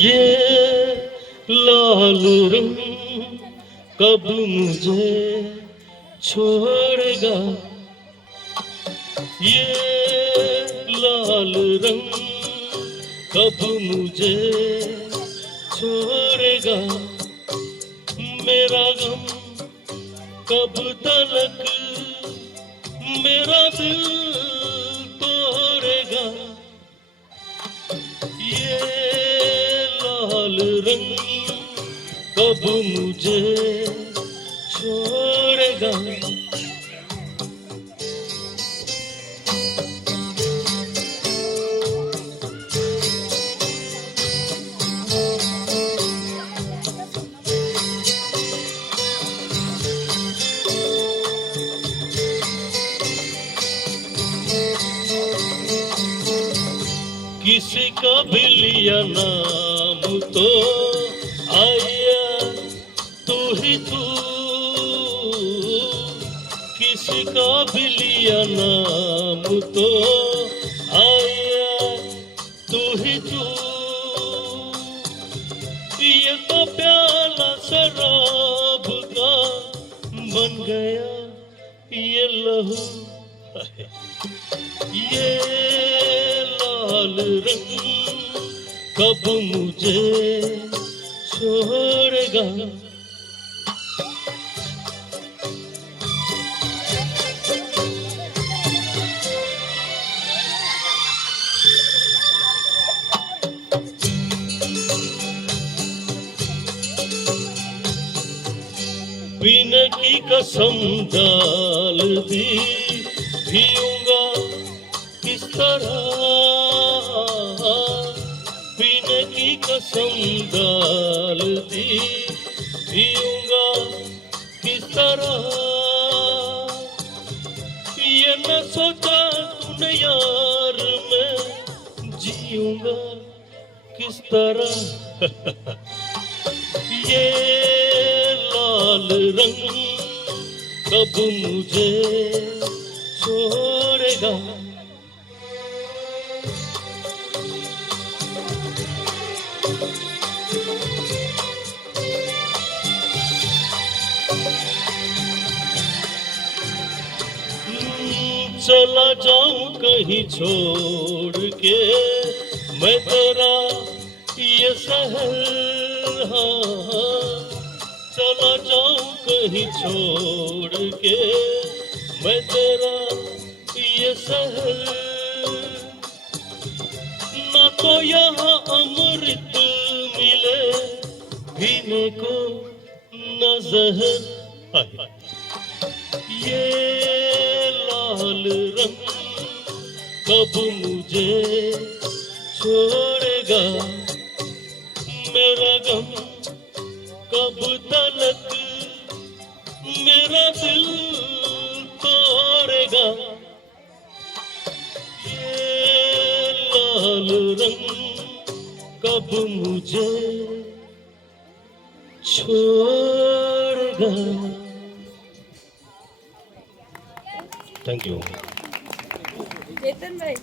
ये लाल रंग कब मुझे छोड़ेगा, ये लाल रंग कब मुझे छोड़ेगा, मेरा गम कब तलक मेरा दिल तोड़ेगा, ये लाल रंग कब मुझे छोड़ेगा। किसी का भी लिया नाम तो आया तू ही तू, किसी का भी लिया नाम तो आया तू ही तू, ये तो प्याला शराब का बन गया ये लहू, ये लाल रंग कब मुझे छोड़ेगा। पीने की कसम डाल दी, पीऊंगा किस तरह, पीने की कसम डाल दी, पीऊंगा किस तरह, ये न सोचा तूने यार मैं जीऊंगा किस तरह, ये लाल रंग कब मुझे छोड़ेगा। चला जाऊं कहीं छोड़ के मैं तेरा ये शहर, हाँ चला जाऊं कहीं छोड़ के मैं तेरा ये शहर, ना तो यहाँ अमृत मिले पीने को न जहर, ये लाल रंग कब मुझे छोड़ेगा, मेरा गम कब तलक मेरा दिल तोड़ेगा, ये लाल रंग कब मुझे छोड़ेगा। Thank you. चेतन भाई।